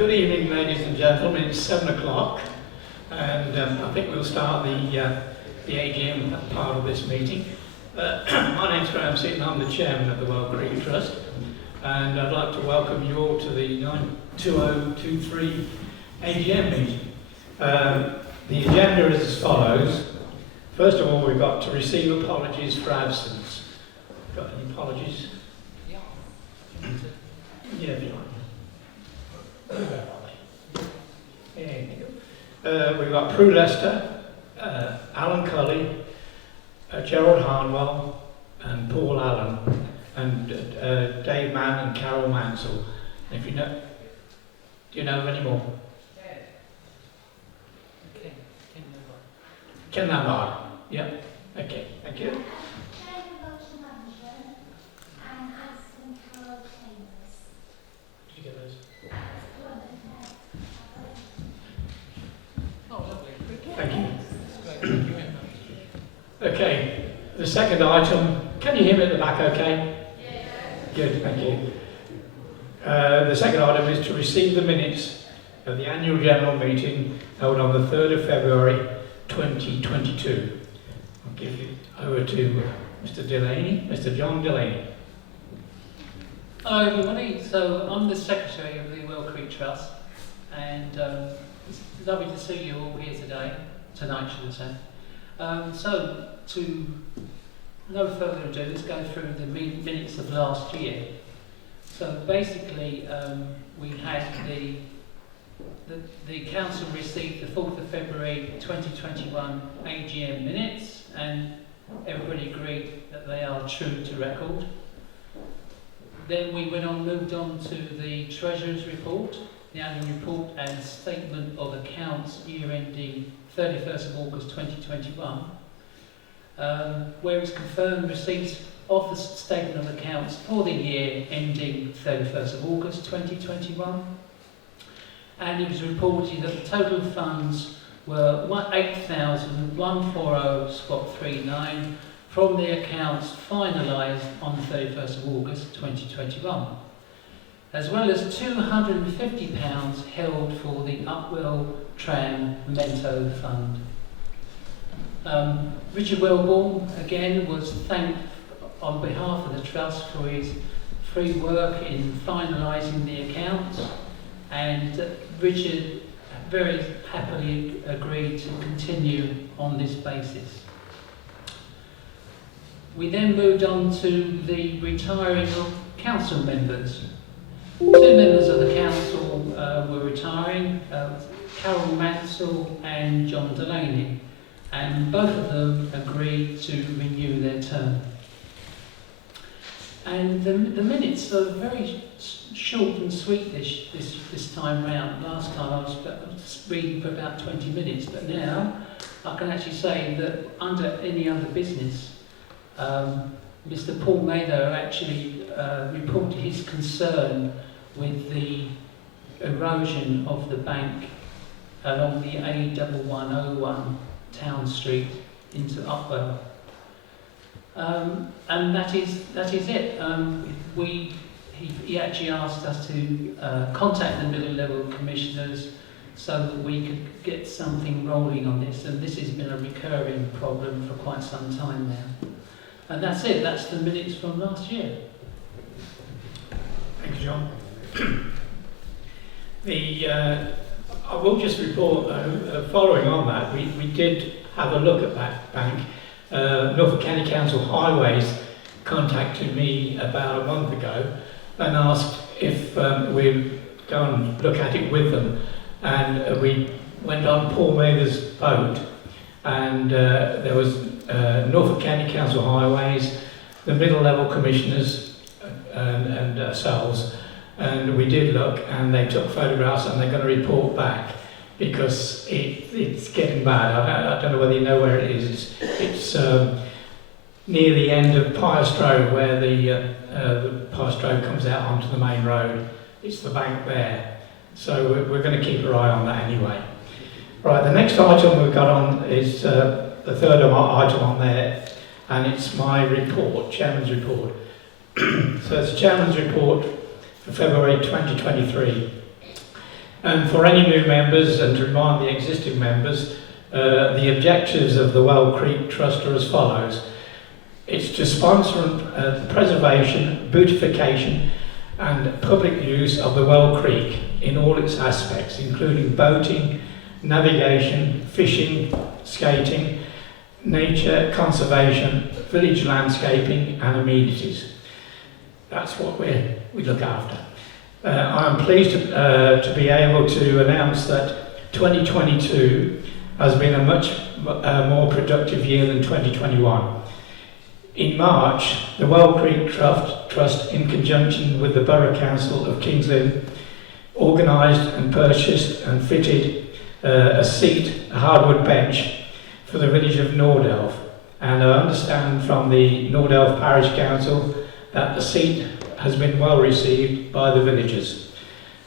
Good evening, ladies and gentlemen. It's 7 o'clock, and I think we'll start the AGM part of this meeting. My name's Graham Seaton. I'm the chairman of the Well Creek Trust, and I'd like to welcome you all to the 2023 AGM meeting. The agenda is as follows. First of all, we've got to receive apologies for absence. Got any apologies? Yeah, if you like. We've got Prue Lester, Alan Cully, Gerald Harnwell, and Paul Allen, and Dave Mann and Carol Mansell. If you know, do you know of any more? Ken Lombard. Yeah. Okay. Thank you. Thank you. Okay, the second item, can you hear me at the back okay? Yeah. Good, thank you. The second item is to receive the minutes of the annual general meeting held on the 3rd of February 2022. I'll give you over to Mr. Delaney, Mr. John Delaney. Hello everybody, so I'm the Secretary of the Well Creek Trust, and it's lovely to see you all here tonight should I say. So, to no further ado, let's go through the minutes of last year. So basically, we had the council received the 4th of February 2021 AGM minutes, and everybody agreed that they are true to record. Then we moved on to the Treasurer's report, the annual report and statement of accounts year ending 31st of August 2021, where it's confirmed receipt of the statement of accounts for the year ending 31st of August 2021, and it was reported that the total funds were 8,140.39 from the accounts finalised on the 31st of August 2021, as well as £250 held for the Upwell Tram Memento Fund. Richard Wellborn again was thanked on behalf of the Trust for his free work in finalising the accounts, and Richard very happily agreed to continue on this basis. We then moved on to the retiring of council members. 2 members of the council were retiring, Carol Mansell and John Delaney, and both of them agreed to renew their term. And the minutes are very short and sweet this time round. Last time I was reading for about 20 minutes, but now I can actually say that under any other business, Mr. Paul Mather actually reported his concern with the erosion of the bank along the A1101 Town Street into Upwell. And that is it. He actually asked us to contact the middle level commissioners so that we could get something rolling on this, and this has been a recurring problem for quite some time now. And that's it, that's the minutes from last year. Thank you, John. I will just report, following on that, we did have a look at that bank. Norfolk County Council Highways contacted me about a month ago and asked if we'd go and look at it with them. And we went on Paul Mather's boat, and there was Norfolk County Council Highways, the middle level commissioners and ourselves, and we did look, and they took photographs, and they're going to report back because it's getting bad. I don't know whether you know where it is. It's near the end of Pius Road, where the Pius Road comes out onto the main road. It's the bank there. So we're going to keep our eye on that anyway. Right, the next item we've got on is the third item on there, and it's my report, Chairman's report. So it's the Chairman's report for February 2023. And for any new members, and to remind the existing members, the objectives of the Well Creek Trust are as follows. It's to sponsor the preservation, beautification and public use of the Well Creek in all its aspects, including boating, navigation, fishing, skating, nature, conservation, village landscaping and amenities. That's what we look after. I'm pleased to be able to announce that 2022 has been a much more productive year than 2021. In March, the Well Creek Trust, in conjunction with the Borough Council of Kings Lynn, organised and purchased and fitted a hardwood bench for the village of Nordelf. And I understand from the Nordelf Parish Council that the seat has been well received by the villagers.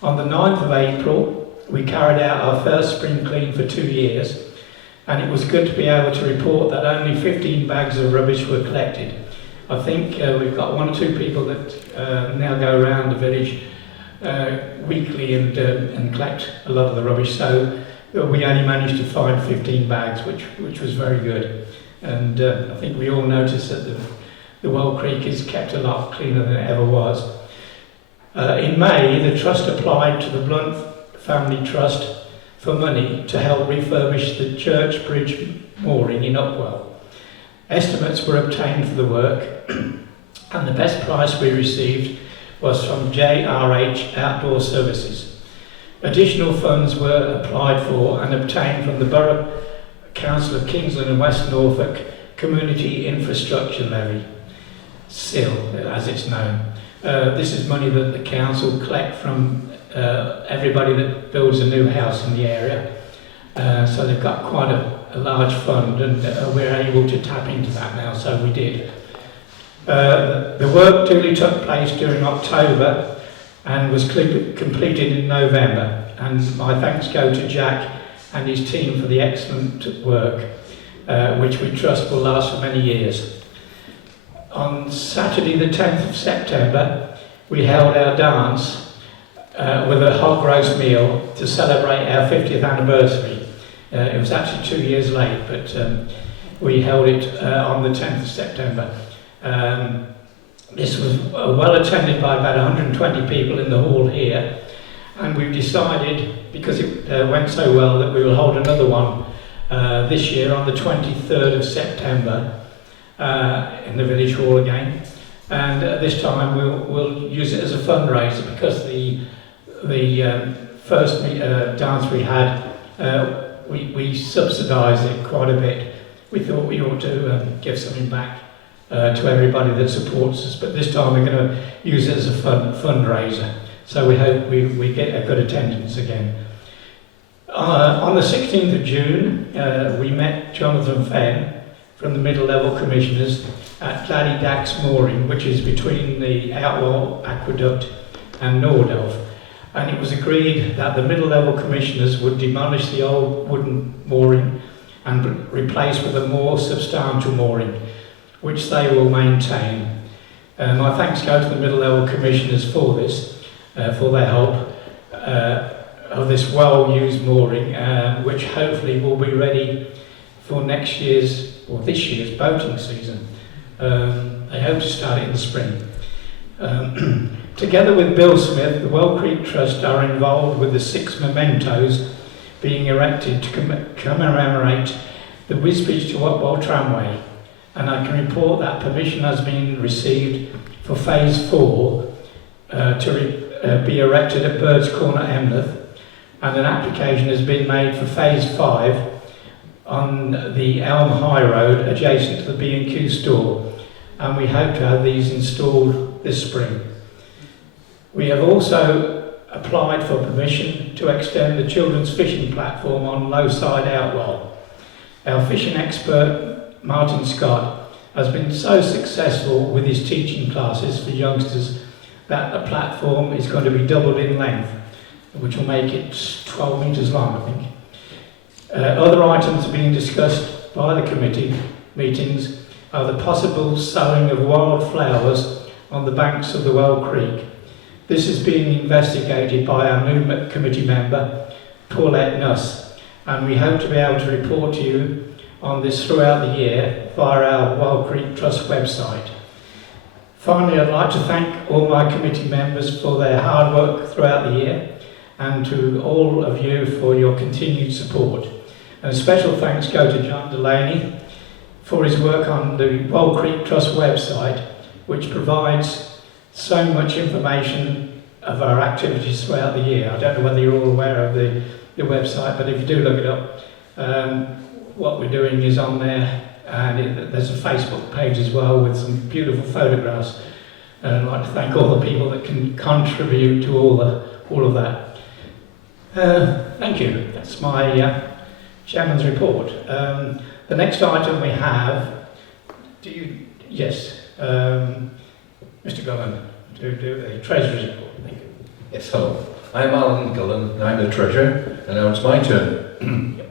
On the 9th of April, we carried out our first spring clean for 2 years, and it was good to be able to report that only 15 bags of rubbish were collected. I think we've got 1 or 2 people that now go around the village weekly and collect a lot of the rubbish, so we only managed to find 15 bags, which was very good. And I think we all noticed that the Well Creek is kept a lot cleaner than it ever was. In May, the Trust applied to the Blunt Family Trust for money to help refurbish the Church Bridge mooring in Upwell. Estimates were obtained for the work, and the best price we received was from JRH Outdoor Services. Additional funds were applied for and obtained from the Borough Council of Kingsland and West Norfolk Community Infrastructure Levy, SIL as it's known. This is money that the council collect from everybody that builds a new house in the area. So they've got quite a large fund, and we're able to tap into that now, so we did. The work duly took place during October and was completed in November, and my thanks go to Jack and his team for the excellent work, which we trust will last for many years. On Saturday the 10th of September, we held our dance with a hog roast meal to celebrate our 50th anniversary. It was actually 2 years late, but we held it on the 10th of September. This was well attended by about 120 people in the hall here, and we've decided, because it went so well, that we will hold another one this year on the 23rd of September in the village hall again. And this time we'll use it as a fundraiser, because the first dance we had, we subsidised it quite a bit. We thought we ought to give something back to everybody that supports us, but this time we're going to use it as a fundraiser. So we hope we get a good attendance again. On the 16th of June, we met Jonathan Fenn from the Middle Level Commissioners at Gladdy Dax Mooring, which is between the Outwell Aqueduct and Nordelf. And it was agreed that the Middle Level Commissioners would demolish the old wooden mooring and replace with a more substantial mooring, which they will maintain. My thanks go to the Middle Level Commissioners for this, for their help of this well-used mooring, which hopefully will be ready for next year's, or this year's, boating season. They hope to start it in the spring. Together with Bill Smith, the Well Creek Trust are involved with the 6 mementos being erected to commemorate the Wisbech to Upwell tramway, and I can report that permission has been received for Phase 4 to be erected at Bird's Corner, Emneth, and an application has been made for Phase 5 on the Elm High Road adjacent to the B&Q store, and we hope to have these installed this spring. We have also applied for permission to extend the children's fishing platform on Lowside Outwell. Our fishing expert, Martin Scott, has been so successful with his teaching classes for youngsters that the platform is going to be doubled in length, which will make it 12 metres long, I think. Other items being discussed by the committee meetings are the possible sowing of wildflowers on the banks of the Well Creek, This is being investigated by our new committee member, Paulette Nuss, and we hope to be able to report to you on this throughout the year via our Wild Creek Trust website. Finally, I'd like to thank all my committee members for their hard work throughout the year, and to all of you for your continued support. And a special thanks go to John Delaney for his work on the Wild Creek Trust website, which provides so much information of our activities throughout the year. I don't know whether you're all aware of the website, but if you do look it up, what we're doing is on there, and there's a Facebook page as well with some beautiful photographs. And I'd like to thank all the people that can contribute to all of that. Thank you. That's my chairman's report. The next item we have, yes, Mr. Gullen, do a treasurer's report. Thank you. Yes, hello. I'm Alan Gullen, and I'm the treasurer, and now it's my turn.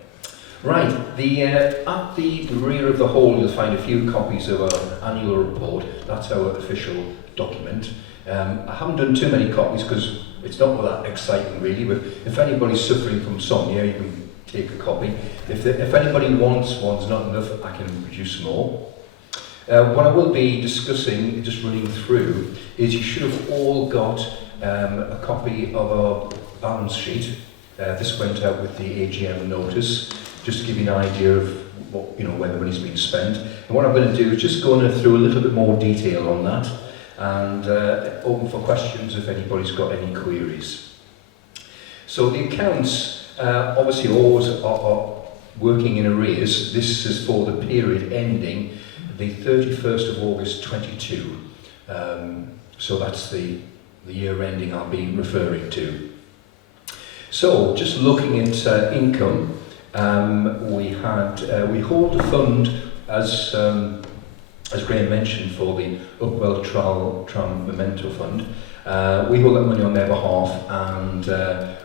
Right, at the rear of the hall you'll find a few copies of our annual report. That's our official document. I haven't done too many copies because it's not all that exciting really, but if anybody's suffering from insomnia, you can take a copy. If anybody wants one's not enough, I can produce more. What I will be discussing, just running through, is you should have all got a copy of our balance sheet. This went out with the AGM notice, just to give you an idea of what, where the money's been spent. And what I'm going to do is just go through a little bit more detail on that, and open for questions if anybody's got any queries. So the accounts obviously always are working in arrears. This is for the period ending the 31st of August 22. So that's the year ending I'll be referring to. So just looking at income, we hold a fund as Graham mentioned, for the Upwell Tram Memento Fund. We hold that money on their behalf, and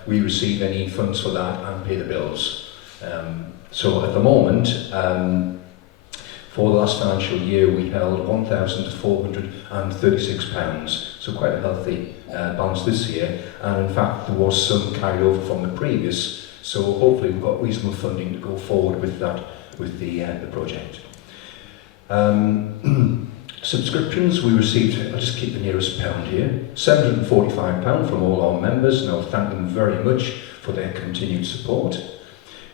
we receive any funds for that and pay the bills. So at the moment, for the last financial year, we held £1,436, so quite a healthy balance this year, and in fact there was some carried over from the previous, so hopefully we've got reasonable funding to go forward with that, with the project. Subscriptions, we received, I'll just keep the nearest pound here, £745 from all our members, and I'll thank them very much for their continued support.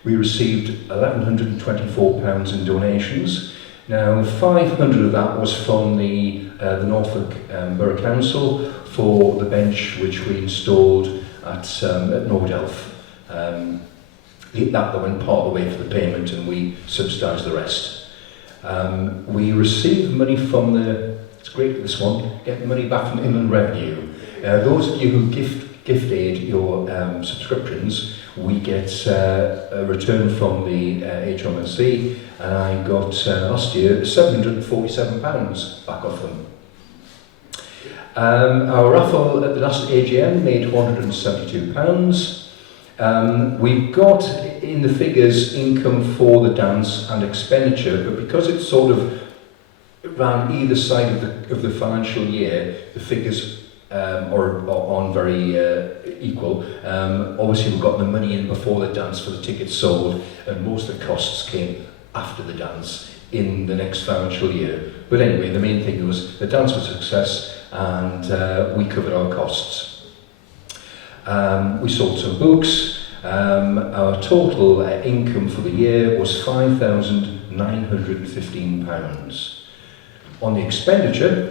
We received £1,124 in donations. Now, 500 of that was from the Norfolk Borough Council for the bench which we installed at Nordelf. That went part of the way for the payment, and we subsidised the rest. We received money from it's great this one, get money back from Inland Revenue. Those of you who gift aid your subscriptions, we get a return from the HMRC, and I got last year £747 back off them. Our raffle at the last AGM made £172. We've got in the figures income for the dance and expenditure, but because it's sort of around either side of the financial year, the figures are on very equal. Obviously we've got the money in before the dance for the tickets sold, and most of the costs came after the dance in the next financial year. But anyway, the main thing was the dance was a success, and we covered our costs. We sold some books. Our total income for the year was £5,915. On the expenditure,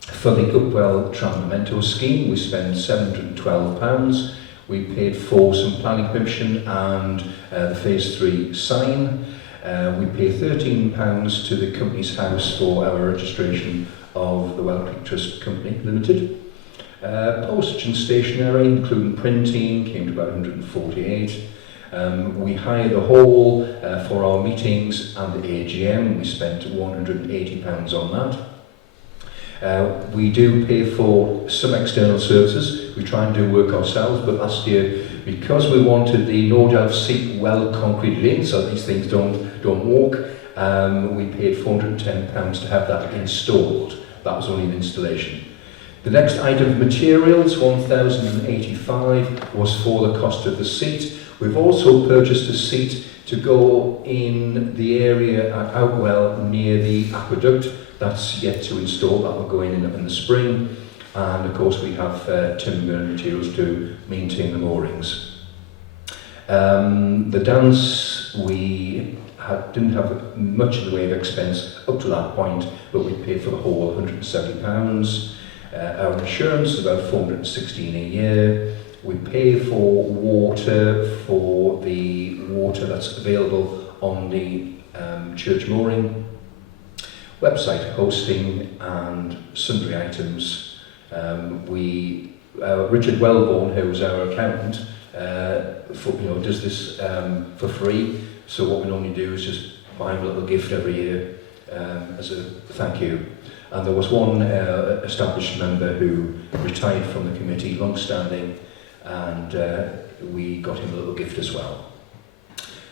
for the Upwell Tram Memento scheme, we spent £712. We paid for some planning permission and the Phase 3 sign. We paid £13 to the company's house for our registration of the Wild Creek Trust Company Limited. Postage and stationery, including printing, came to about 148. We hired a hall for our meetings and the AGM. We spent £180 on that. We do pay for some external services. We try and do work ourselves, but last year, because we wanted the Nordelf seat well concreted in, so these things don't walk, we paid £410 to have that installed. That was only an installation. The next item of materials, 1,085, was for the cost of the seat. We've also purchased a seat to go in the area at Outwell near the aqueduct. That's yet to install, that will go in the spring. And of course we have timber and materials to maintain the moorings. The dance, we didn't have much in the way of expense up to that point, but we paid for the whole £170. Our insurance is about $416 a year. We pay for the water that's available on the church mooring, website hosting and sundry items. Richard Wellborn, who's our accountant, does this for free. So what we normally do is just buy him a little gift every year as a thank you. And there was one established member who retired from the committee, long-standing, and we got him a little gift as well.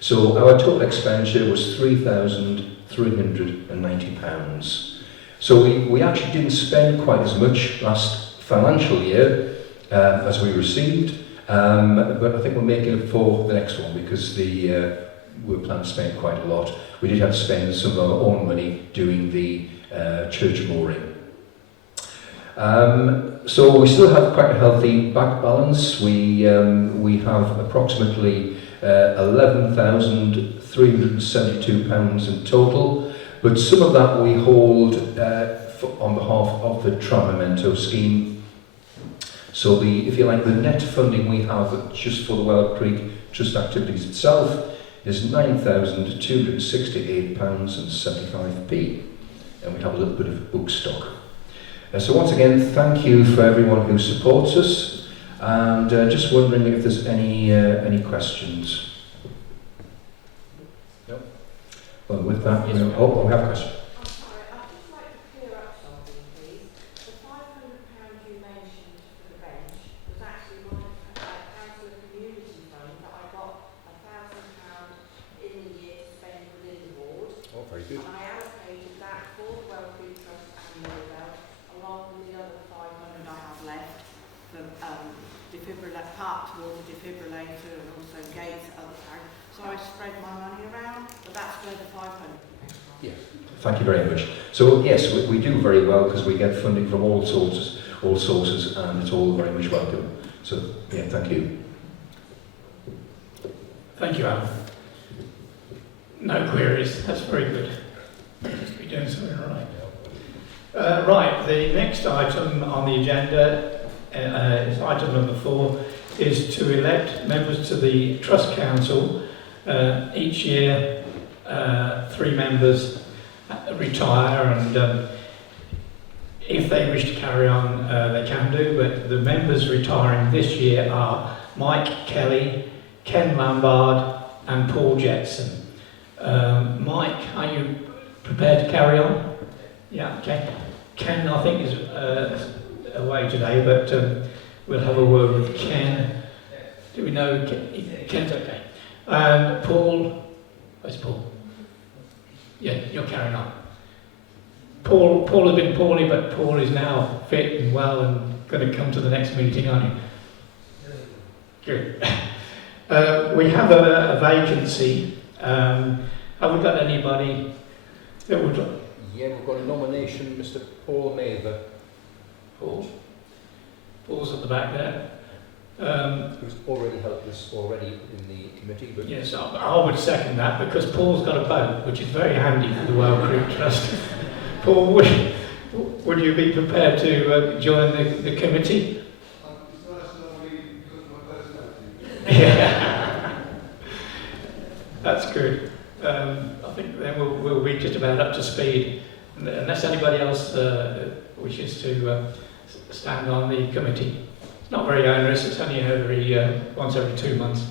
So our total expenditure was £3,390. So we actually didn't spend quite as much last financial year as we received, but I think we're making it for the next one because we're planning to spend quite a lot. We did have to spend some of our own money doing the church mooring. So we still have quite a healthy back balance. We have approximately £11,372 in total, but some of that we hold on behalf of the Tramamento scheme. So if you like, the net funding we have just for the Well Creek Trust activities itself is £9,268.75p, and we have a little bit of book stock. So once again, thank you for everyone who supports us, and just wondering if there's any questions. No. Well, with that, we have a question. I'm sorry, I'd just like to clear up something, please. The £500 you mentioned for the bench was actually my council community fund that I got £1,000 in the year to spend within the ward. Oh, very good. And I allocated that for the Well Creek Trust and Millwell, along with the other 500 I have left for part towards the defibrillator and also gates, other things. So I spread my money around, but that's where the 500 came from. Yeah, thank you very much. So yes, we do very well because we get funding from all sources, and it's all very much welcome. So yeah, thank you. Thank you, Alan. No queries, that's very good. Just be doing something right. Right, the next item on the agenda is item number 4, is to elect members to the Trust Council. Each year, 3 members retire, and if they wish to carry on, they can do, but the members retiring this year are Mike Kelly, Ken Lambard and Paul Jetson. Mike, are you prepared to carry on? Yeah, okay. Ken, I think, is away today, but we'll have a word with Ken. Do we know Ken's okay? Paul, where's Paul? Yeah, you're carrying on. Paul has been poorly, but Paul is now fit and well and going to come to the next meeting, aren't you? Good. We have a vacancy. Have we got anybody that would... Yeah, we've got a nomination, Mr. Paul Mather. Paul's at the back there. Who's already helped us already in the committee. But yes, I would second that because Paul's got a boat, which is very handy for the Well Creek Trust. Paul, would you be prepared to join the committee? It's nice normally because of my personality. Yeah, that's good. I think then we'll be just about up to speed, unless anybody else wishes to stand on the committee. It's not very onerous, it's only once every 2 months.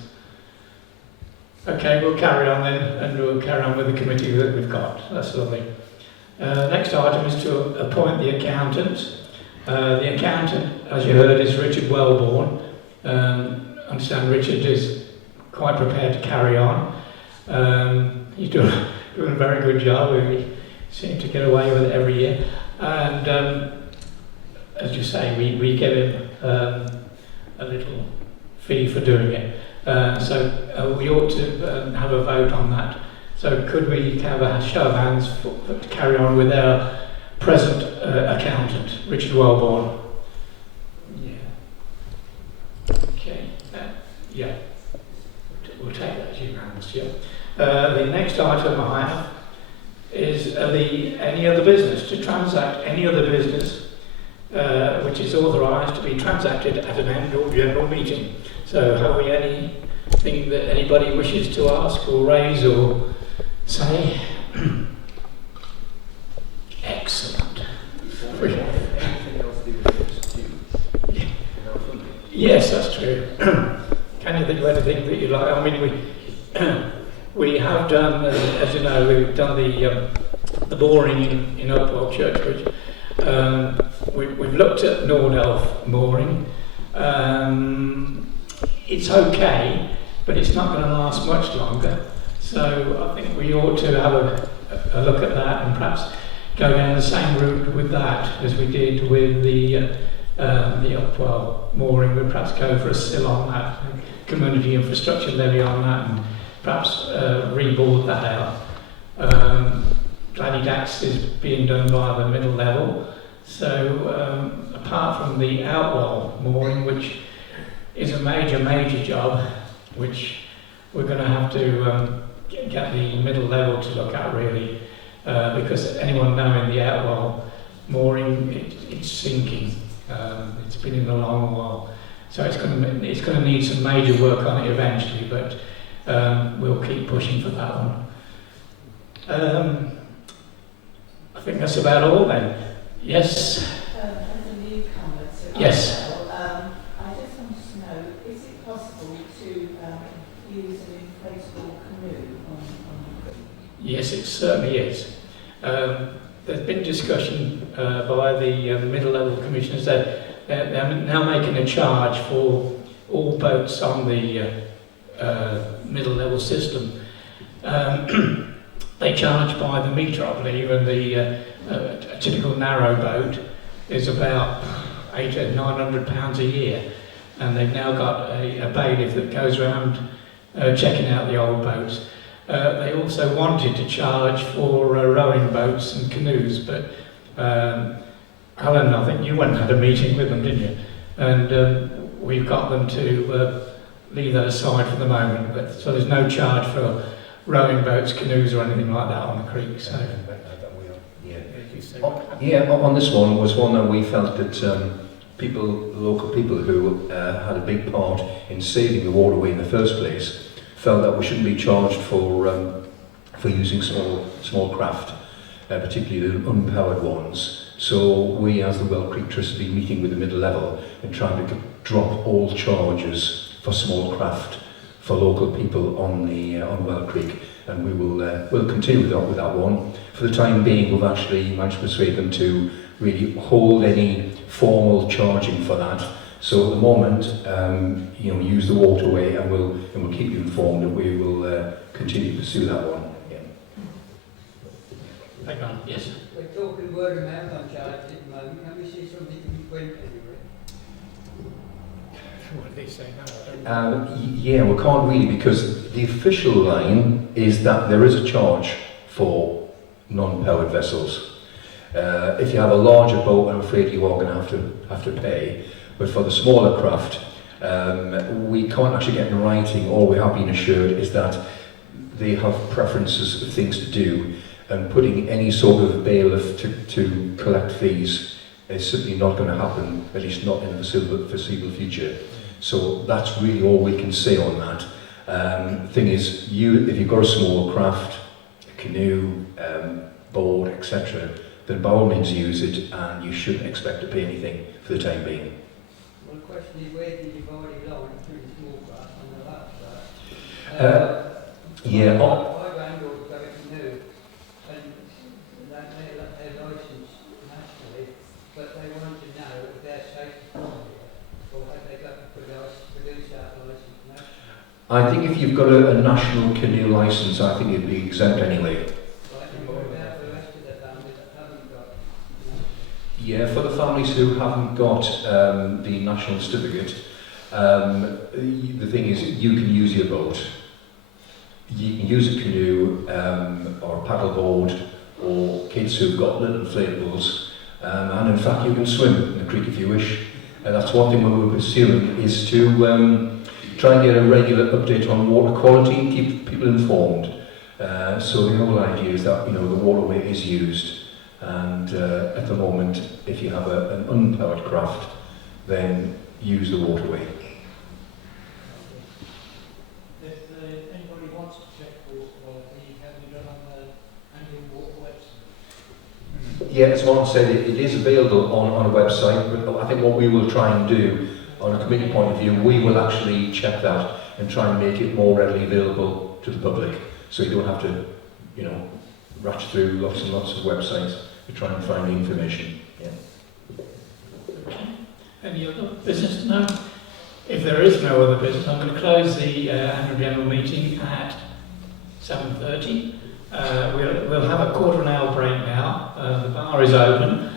Okay, we'll carry on then, and we'll carry on with the committee that we've got. That's lovely. Next item is to appoint the accountant. The accountant, as you heard, is Richard Wellborn. I understand Richard is quite prepared to carry on. He's doing a very good job. We seem to get away with it every year. And as you say, we give him a little fee for doing it. So we ought to have a vote on that. So could we have a show of hands to carry on with our present accountant, Richard Wellborn? Yeah. Okay. Yeah. We'll take that as unanimous, yeah. The next item I have is any other business, to transact any other business which is authorised to be transacted at an annual general meeting. So have we anything that anybody wishes to ask or raise or say? Excellent. Yes, that's true. Can you think of anything that you like? I mean, we have done, as you know, we've done the boring in Upwell Churchbridge. We've looked at Nordelf mooring. It's okay, but it's not going to last much longer. So I think we ought to have a look at that and perhaps go down the same route with that as we did with the Upwell mooring. We'll perhaps go for a sill on that, community infrastructure levy on that, and perhaps reboard that out. Dax is being done by the middle level. So apart from the Outwell mooring, which is a major job, which we're going to have to get the middle level to look at really, because anyone knowing the Outwell mooring, it's sinking. It's been in a long while, so it's going to need some major work on it eventually, but we'll keep pushing for that one. I think that's about all then. Yes. As a newcomer to Yes. Outwell, I just wanted to know, is it possible to use an inflatable canoe on the creek? Yes, it certainly is. There's been discussion by the middle level commissioners that they're now making a charge for all boats on the middle level system. They charge by the metre, I believe, and a typical narrow boat is about £800 to £900 a year, and they've now got a bailiff that goes around checking out the old boats. They also wanted to charge for rowing boats and canoes, but Alan, I think you went and had a meeting with them, didn't you? And we've got them to leave that aside for the moment, but so there's no charge for rowing boats, canoes or anything like that on the creek. So on this one was one that we felt that local people who had a big part in saving the waterway in the first place felt that we shouldn't be charged for using small craft, particularly the unpowered ones. So we, as the Well Creek Trust, have been meeting with the middle level and trying to drop all charges for small craft for local people on Well Creek, and we will we'll continue with that one. For the time being, we've actually managed to persuade them to really hold any formal charging for that. So at the moment, use the waterway, and we'll keep you informed, and we will continue to pursue that one. Yeah. Hang on, yes. We're talking word of mouth on charge at the moment. Can we see something that went anyway? What did they say now? Yeah, we can't really, because the official line is that there is a charge for non-powered vessels. If you have a larger boat, I'm afraid you are going to have to pay. But for the smaller craft, we can't actually get in writing. All we have been assured is that they have preferences of things to do, and putting any sort of bailiff to collect fees is simply not going to happen, at least not in the foreseeable future. So that's really all we can say on that. Thing is, if you've got a small craft, a canoe, board, etc., then by all means use it, and you shouldn't expect to pay anything for the time being. Well, the question is, where did you already go and through the small craft on the left side? Yeah. My landlord's got a canoe, and they're licensed nationally, but they want to know if they're safe to fly here, or have they got to produce that licence nationally? I think if you've got a national canoe licence, I think it'd be exempt anyway. Right, and what about the rest of the family that haven't got? Yeah, for the families who haven't got the national certificate, the thing is, you can use your boat. You can use a canoe or a paddleboard, or kids who've got little inflatables, and in fact you can swim in the creek if you wish. And that's one thing we're pursuing, is to try and get a regular update on water quality and keep people informed. So the whole idea is that, you know, the waterway is used, and at the moment, if you have an unpowered craft, then use the waterway. If anybody wants to check water quality, can be done on the annual water website. Yeah, as Martin said, it is available on a website, but I think what we will try and do, on a committee point of view, we will actually check that and try and make it more readily available to the public, so you don't have to, you know, rush through lots and lots of websites to try and find the information. Yeah. Any other business? No? If there is no other business, I'm going to close the annual general meeting at 7:30. We'll have a quarter of an hour break now. The bar is open,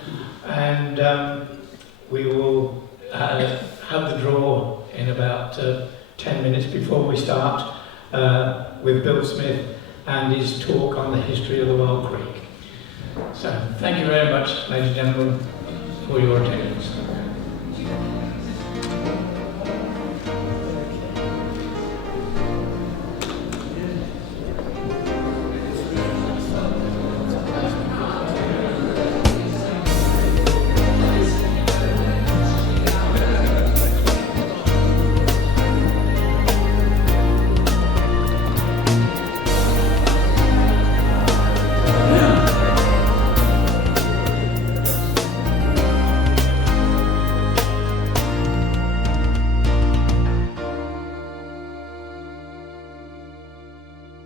and we will have the draw in about 10 minutes before we start with Bill Smith and his talk on the history of the Well Creek. So thank you very much, ladies and gentlemen, for your attendance.